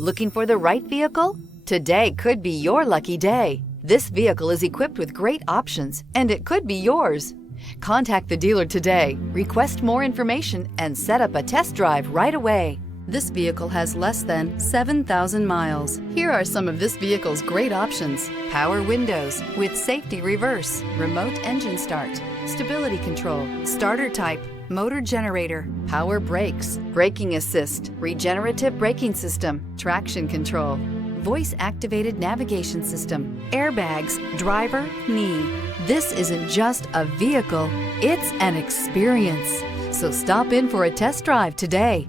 Looking for the right vehicle? Today could be your lucky day. This vehicle is equipped with great options, and it could be yours. Contact the dealer today, request more information, and set up a test drive right away. This vehicle has less than 7,000 miles. Here are some of this vehicle's great options: power windows with safety reverse, remote engine start, stability control, starter type, motor generator, power brakes, braking assist, regenerative braking system, traction control, voice-activated navigation system, airbags, driver, knee. This isn't just a vehicle, it's an experience. So stop in for a test drive today.